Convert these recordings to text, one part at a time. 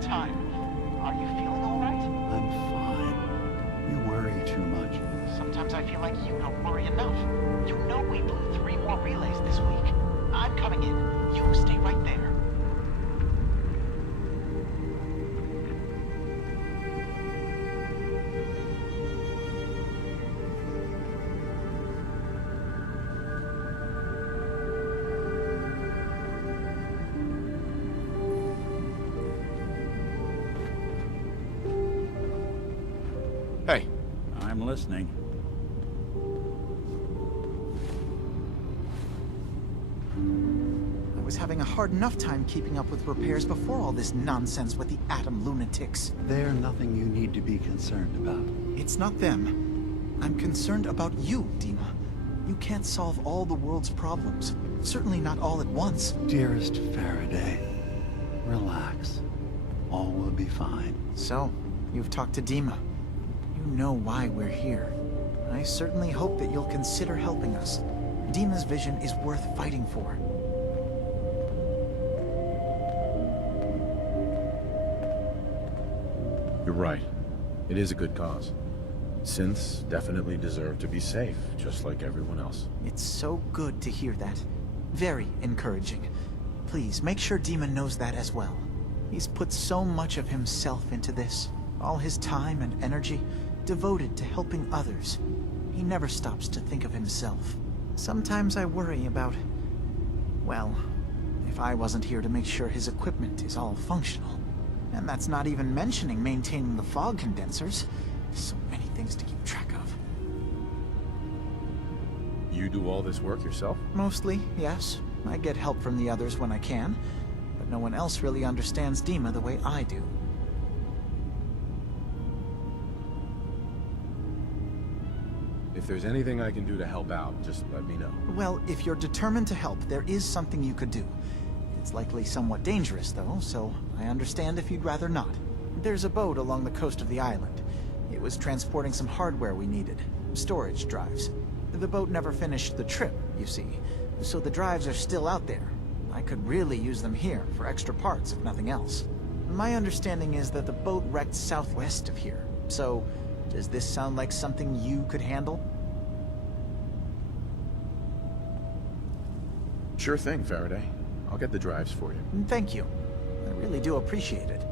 on time. Are you feeling all right? I'm fine. You worry too much. Sometimes I feel like you don't worry enough. You know we blew 3 more relays this week. I'm coming in. You stay right there. Hey. I'm listening. I was having a hard enough time keeping up with repairs before all this nonsense with the atom lunatics. They're nothing you need to be concerned about. It's not them. I'm concerned about you, Dima. You can't solve all the world's problems. Certainly not all at once. Dearest Faraday, relax. All will be fine. So, you've talked to Dima. You know why we're here. I certainly hope that you'll consider helping us. Dima's vision is worth fighting for. You're right. It is a good cause. Synths definitely deserve to be safe, just like everyone else. It's so good to hear that. Very encouraging. Please, make sure Dima knows that as well. He's put so much of himself into this. All his time and energy devoted to helping others. He never stops to think of himself. Sometimes I worry about... well, if I wasn't here to make sure his equipment is all functional. And that's not even mentioning maintaining the fog condensers. So many things to keep track of. You do all this work yourself? Mostly, yes. I get help from the others when I can. But no one else really understands Dima the way I do. If there's anything I can do to help out, just let me know. Well, if you're determined to help, there is something you could do. It's likely somewhat dangerous, though, so I understand if you'd rather not. There's a boat along the coast of the island. It was transporting some hardware we needed. Storage drives. The boat never finished the trip, you see, so the drives are still out there. I could really use them here for extra parts, if nothing else. My understanding is that the boat wrecked southwest of here, so does this sound like something you could handle? Sure thing, Faraday. I'll get the drives for you. Thank you. I really do appreciate it.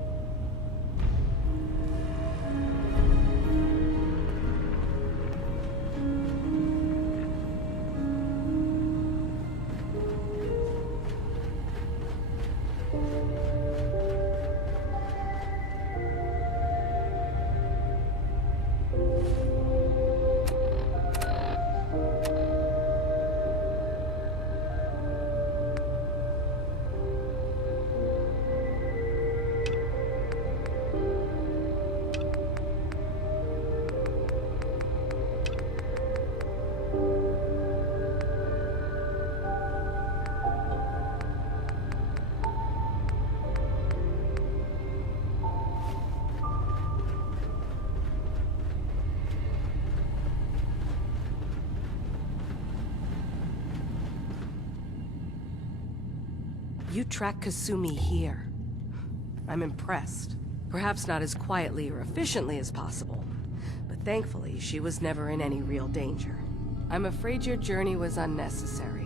You track Kasumi here. I'm impressed. Perhaps not as quietly or efficiently as possible, but thankfully she was never in any real danger. I'm afraid your journey was unnecessary.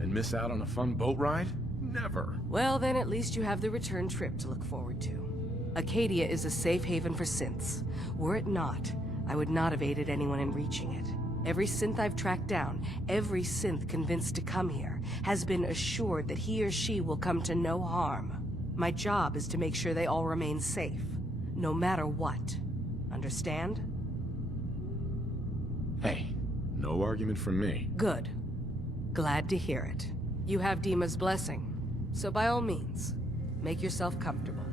And miss out on a fun boat ride? Never. Well, then at least you have the return trip to look forward to. Acadia is a safe haven for synths. Were it not, I would not have aided anyone in reaching it. Every synth I've tracked down, every synth convinced to come here, has been assured that he or she will come to no harm. My job is to make sure they all remain safe, no matter what. Understand? Hey, no argument from me. Good. Glad to hear it. You have Dima's blessing, so by all means, make yourself comfortable.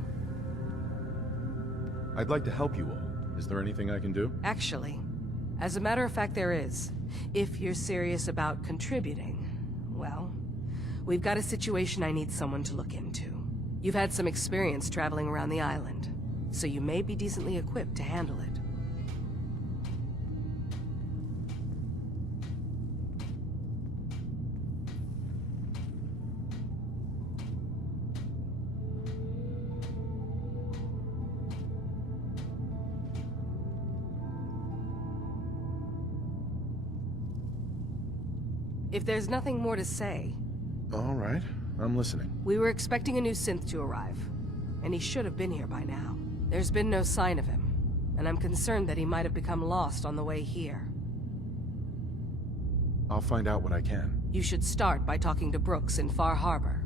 I'd like to help you all. Is there anything I can do? Actually, as a matter of fact, there is. If you're serious about contributing, well, we've got a situation I need someone to look into. You've had some experience traveling around the island, so you may be decently equipped to handle it. If there's nothing more to say, All right, I'm listening. we were expecting a new synth to arrive, and he should have been here by now. There's been no sign of him, and I'm concerned that he might have become lost on the way here. I'll find out what I can. You should start by talking to Brooks in Far Harbor.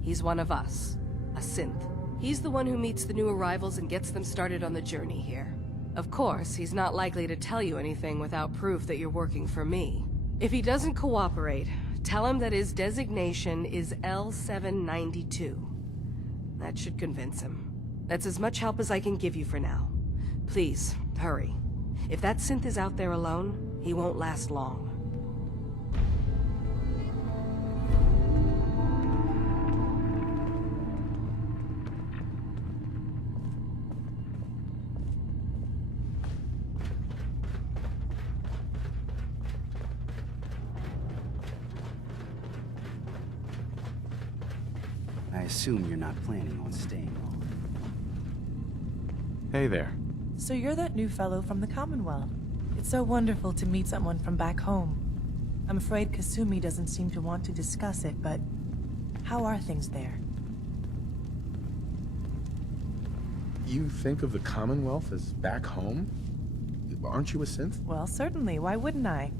He's one of us, a synth. He's the one who meets the new arrivals and gets them started on the journey here. Of course, he's not likely to tell you anything without proof that you're working for me. If he doesn't cooperate, tell him that his designation is L792. That should convince him. That's as much help as I can give you for now. Please, hurry. If that synth is out there alone, he won't last long. I assume you're not planning on staying long. Hey there. So you're that new fellow from the Commonwealth. It's so wonderful to meet someone from back home. I'm afraid Kasumi doesn't seem to want to discuss it, but how are things there? You think of the Commonwealth as back home? Aren't you a synth? Well, certainly. Why wouldn't I?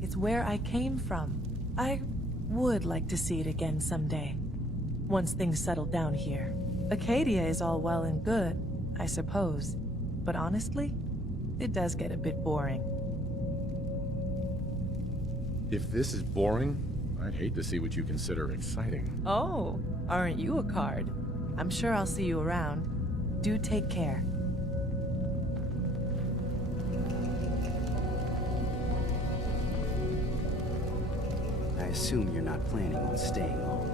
It's where I came from. I would like to see it again someday. Once things settle down here. Acadia is all well and good, I suppose. But honestly, it does get a bit boring. If this is boring, I'd hate to see what you consider exciting. Oh, aren't you a card? I'm sure I'll see you around. Do take care. I assume you're not planning on staying long.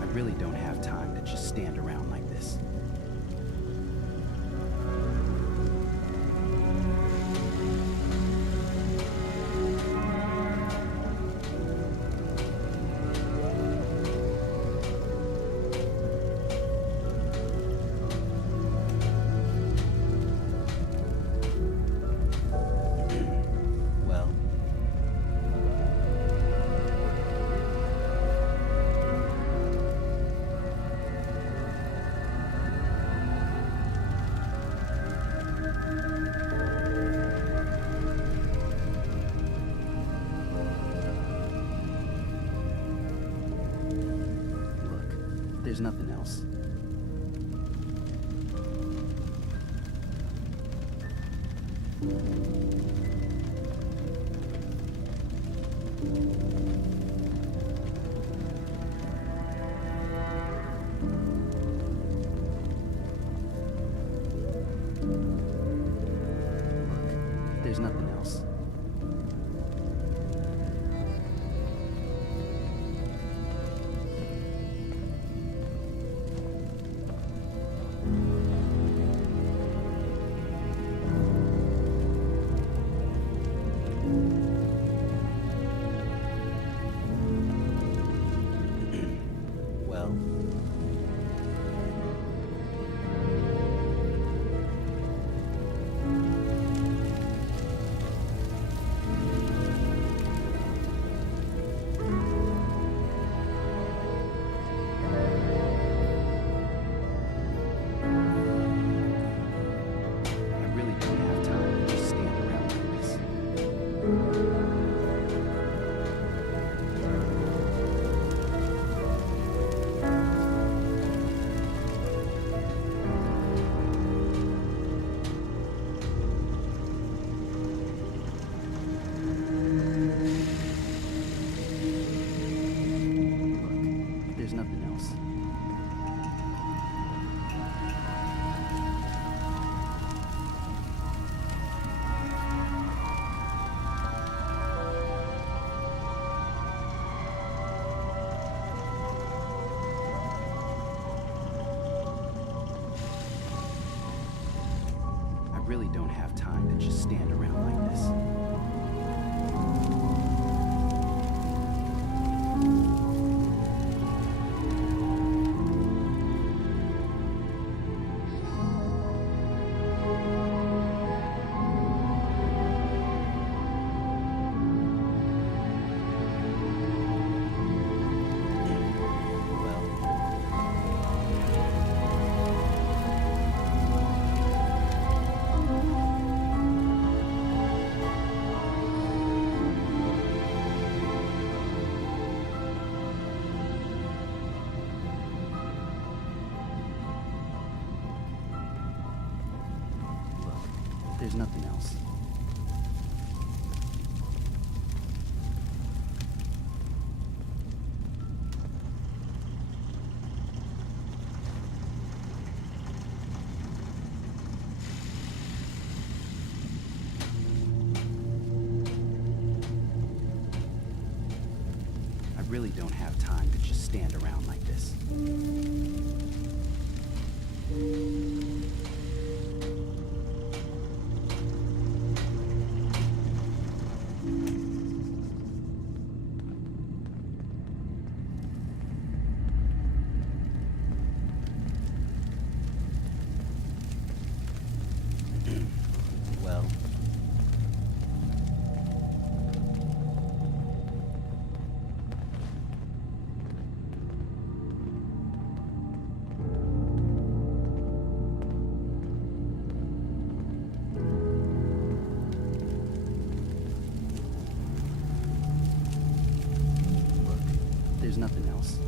I really don't have time to just stand around like this. Well, look, there's nothing else. Look, there's nothing else. Well, I really don't have time to just stand around like this. Look, there's nothing else. I really don't have time to just stand around like this. There's nothing else. I really don't have time to just stand around like this. Well, look, there's nothing else.